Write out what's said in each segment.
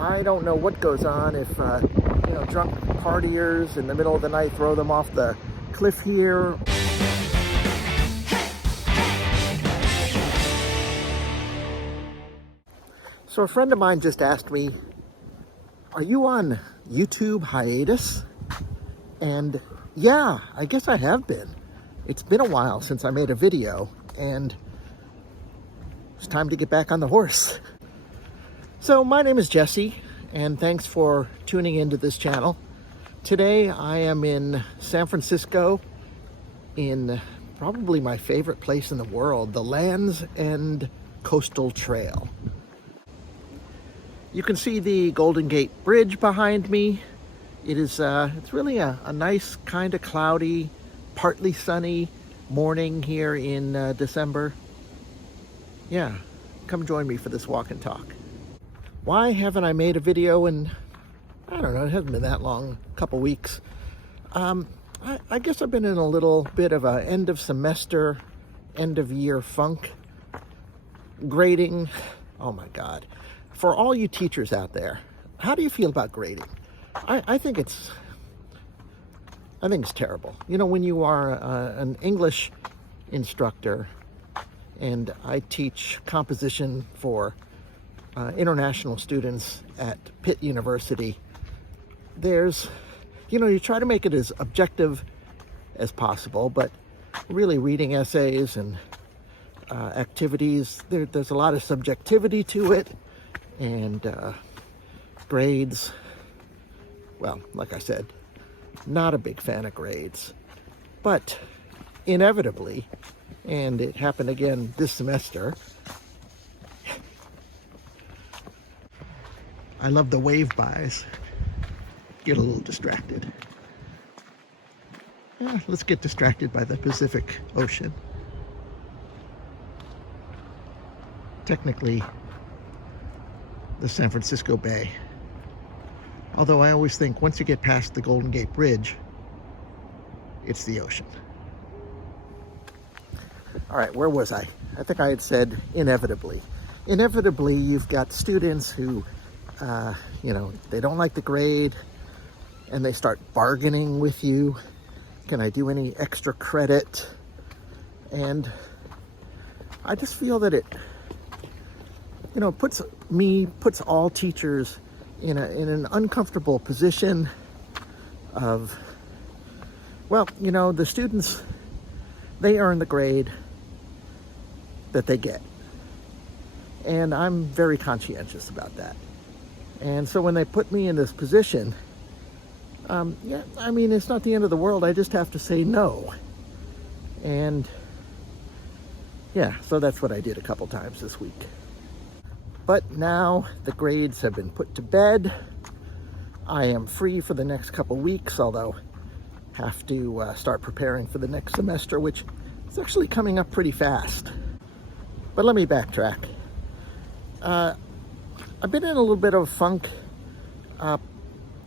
I don't know what goes on if, drunk partiers in the middle of the night throw them off the cliff here. So a friend of mine just asked me, are you on YouTube hiatus? And yeah, I guess I have been. It's been a while since I made a video, and it's time to get back on the horse. So my name is Jesse, and thanks for tuning into this channel. Today I am in San Francisco, in probably my favorite place in the world, the Land's End Coastal Trail. You can see the Golden Gate Bridge behind me. It's really a nice, kind of cloudy, partly sunny morning here in December. Yeah, come join me for this walk and talk. Why haven't I made a video in, I don't know, it hasn't been that long, a couple weeks. I guess I've been in a little bit of a end of semester, end of year funk. Grading, oh my God. For all you teachers out there, how do you feel about grading? I think it's terrible. You know, when you are an English instructor, and I teach composition for international students at Pitt University, you try to make it as objective as possible, but really reading essays and activities, there's a lot of subjectivity to it, and grades, well, like I said, not a big fan of grades, but inevitably, and it happened again this semester, I love the wave-bys. Get a little distracted. Let's get distracted by the Pacific Ocean. Technically, the San Francisco Bay. Although I always think once you get past the Golden Gate Bridge, it's the ocean. All right, where was I? I think I had said inevitably. Inevitably, you've got students who, they don't like the grade, and they start bargaining with you. Can I do any extra credit? And I just feel that it puts all teachers in an uncomfortable position of, the students, they earn the grade that they get. And I'm very conscientious about that. And so when they put me in this position, it's not the end of the world. I just have to say no. And yeah, so that's what I did a couple times this week. But now the grades have been put to bed. I am free for the next couple weeks, although have to start preparing for the next semester, which is actually coming up pretty fast. But let me backtrack. I've been in a little bit of a funk,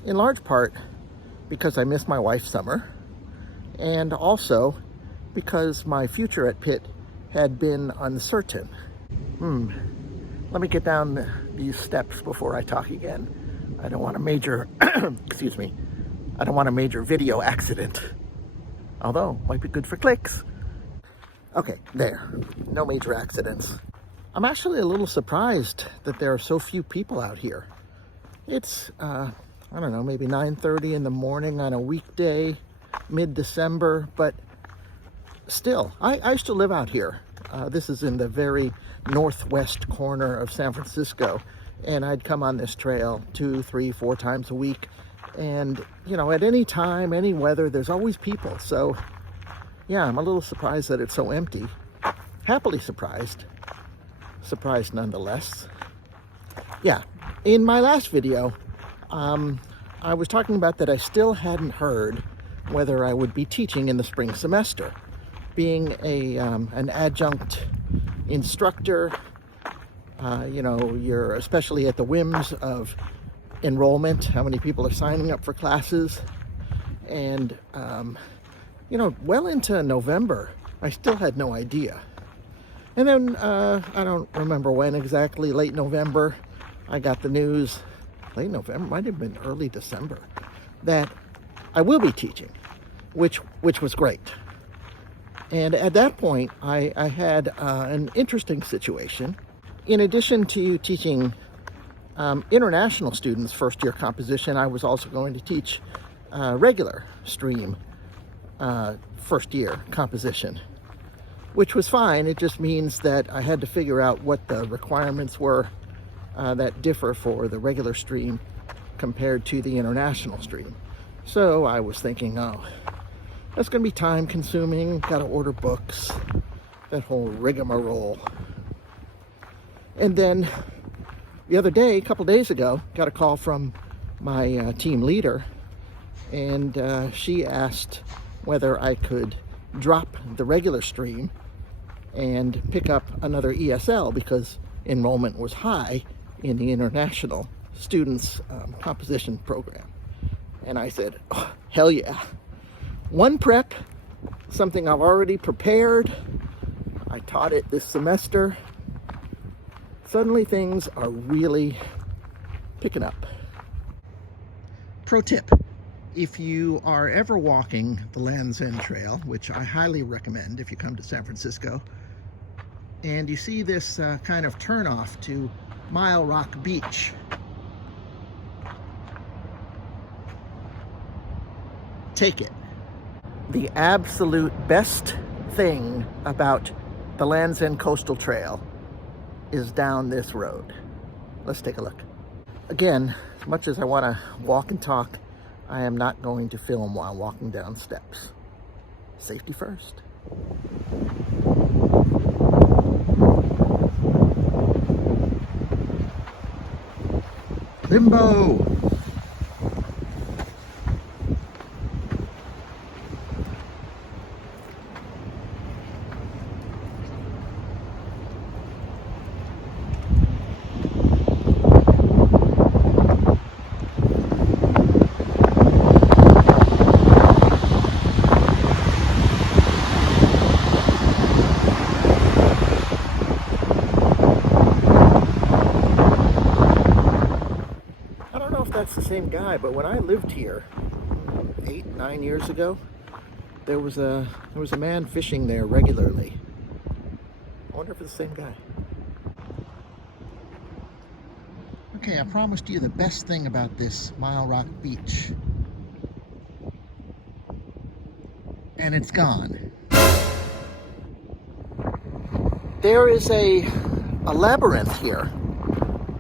in large part because I missed my wife's summer, and also because my future at Pitt had been uncertain. Let me get down these steps before I talk again. I don't want a major, excuse me, I don't want a major video accident. Although, might be good for clicks. Okay, there, no major accidents. I'm actually a little surprised that there are so few people out here. It's, I don't know, maybe 9:30 in the morning on a weekday, mid-December, but still, I used to live out here. This is in the very northwest corner of San Francisco, and I'd come on this trail 2, 3, 4 times a week, and at any time, any weather, there's always people. So yeah, I'm a little surprised that it's so empty. Happily surprised nonetheless. Yeah, in my last video, I was talking about that I still hadn't heard whether I would be teaching in the spring semester. Being an adjunct instructor, you're especially at the whims of enrollment, how many people are signing up for classes. And, well into November, I still had no idea. And then, I don't remember when exactly, late November, I got the news late November, might have been early December, that I will be teaching, which was great. And at that point, I had an interesting situation. In addition to teaching international students first-year composition, I was also going to teach regular stream first-year composition, which was fine. It just means that I had to figure out what the requirements were that differ for the regular stream compared to the international stream. So I was thinking, oh, that's going to be time consuming, got to order books, that whole rigmarole. And then the other day, a couple days ago, got a call from my team leader, and she asked whether I could drop the regular stream and pick up another ESL because enrollment was high in the international students composition program. And I said, oh, hell yeah. One prep, something I've already prepared. I taught it this semester. Suddenly things are really picking up. Pro tip, if you are ever walking the Land's End Trail, which I highly recommend if you come to San Francisco, and you see this kind of turnoff to Mile Rock Beach, take it. The absolute best thing about the Land's End Coastal Trail is down this road. Let's take a look. Again, as much as I want to walk and talk, I am not going to film while walking down steps. Safety first. Limbo! That's the same guy, but when I lived here 8-9 years ago, there was a man fishing there regularly. I wonder if it's the same guy. Okay, I promised you the best thing about this Mile Rock Beach, and it's gone. There is a labyrinth here,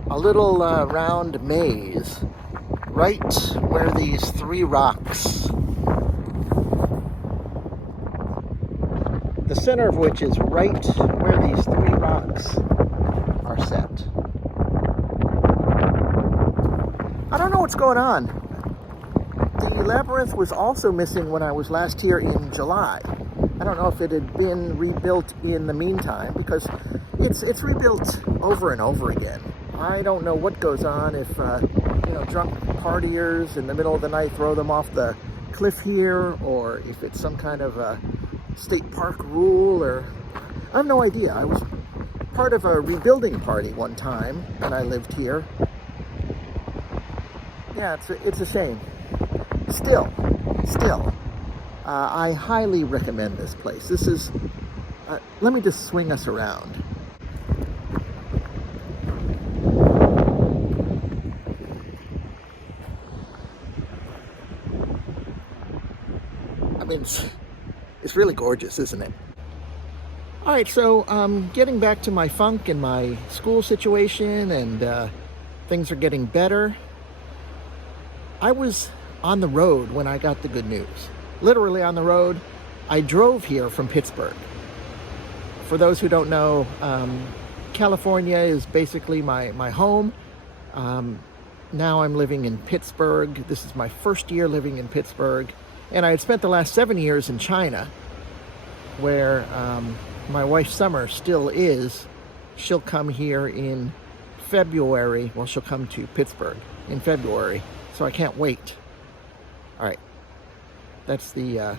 a little round maze, right where these three rocks, the center of which is right where these three rocks are set. I don't know what's going on. The labyrinth was also missing when I was last here in July. I don't know if it had been rebuilt in the meantime, because it's rebuilt over and over again. I don't know what goes on if drunk partiers in the middle of the night throw them off the cliff here, or if it's some kind of a state park rule, or I have no idea. I was part of a rebuilding party one time when I lived here. Yeah, it's a shame. Still, I highly recommend this place. This is, let me just swing us around. I mean, it's really gorgeous, isn't it? All right, so getting back to my funk and my school situation, and things are getting better. I was on the road when I got the good news. Literally on the road. I drove here from Pittsburgh. For those who don't know, California is basically my home. Now I'm living in Pittsburgh. This is my first year living in Pittsburgh. And I had spent the last 7 years in China, where my wife Summer still is. She'll come here in February. Well, she'll come to Pittsburgh in February, so I can't wait. All right, that's the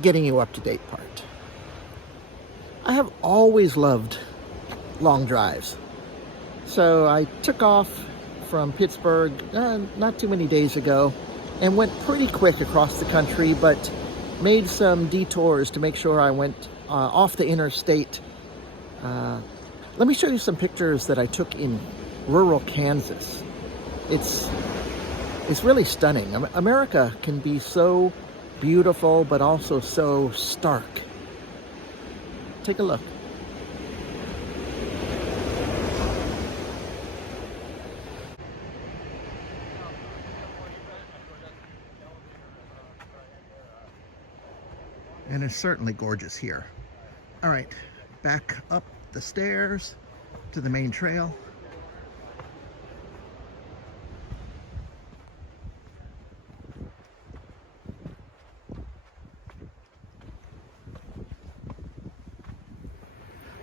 getting you up to date part. I have always loved long drives. So I took off from Pittsburgh not too many days ago and went pretty quick across the country, but made some detours to make sure I went off the interstate. Let me show you some pictures that I took in rural Kansas. It's really stunning. America can be so beautiful, but also so stark. Take a look. And it's certainly gorgeous here. All right, back up the stairs to the main trail.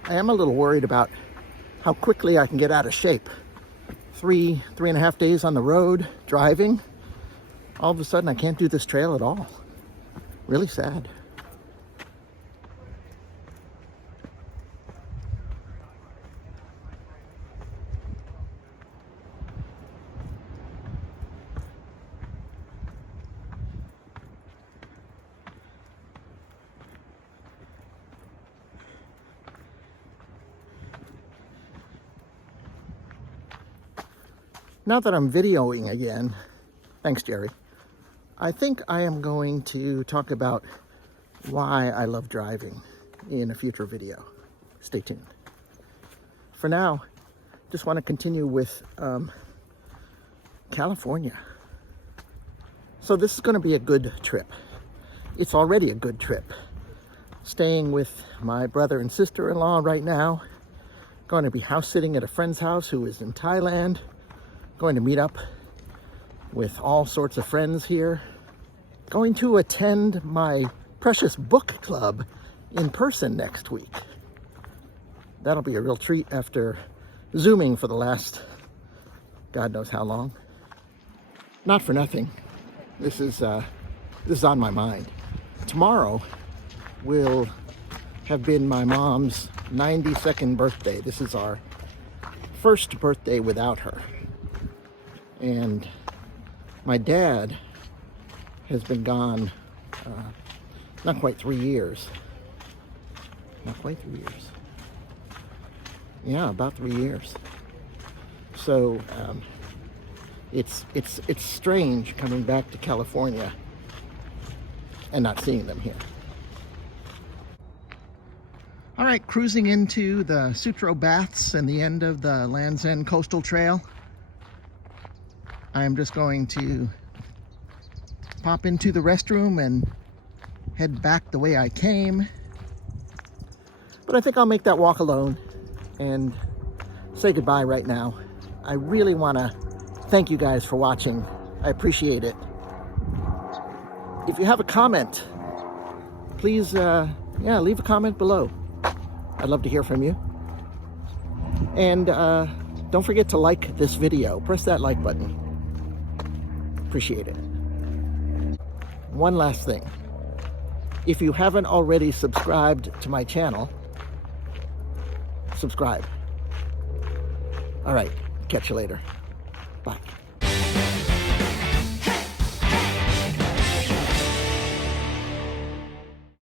I am a little worried about how quickly I can get out of shape. 3.5 days on the road, driving. All of a sudden, I can't do this trail at all. Really sad. Now that I'm videoing again, thanks Jerry, I think I am going to talk about why I love driving in a future video. Stay tuned. For now, just want to continue with California. So this is going to be a good trip. It's already a good trip. Staying with my brother and sister-in-law right now. Going to be house sitting at a friend's house who is in Thailand. Going to meet up with all sorts of friends here. Going to attend my precious book club in person next week. That'll be a real treat after Zooming for the last God knows how long. Not for nothing. This is on my mind. Tomorrow will have been my mom's 92nd birthday. This is our first birthday without her. And my dad has been gone not quite 3 years. Not quite 3 years. Yeah, about 3 years. So it's strange coming back to California and not seeing them here. All right, cruising into the Sutro Baths and the end of the Land's End Coastal Trail. I'm just going to pop into the restroom and head back the way I came. But I think I'll make that walk alone and say goodbye right now. I really want to thank you guys for watching. I appreciate it. If you have a comment, please leave a comment below. I'd love to hear from you. And don't forget to like this video. Press that like button. Appreciate it. One last thing. If you haven't already subscribed to my channel, subscribe. All right, catch you later. Bye.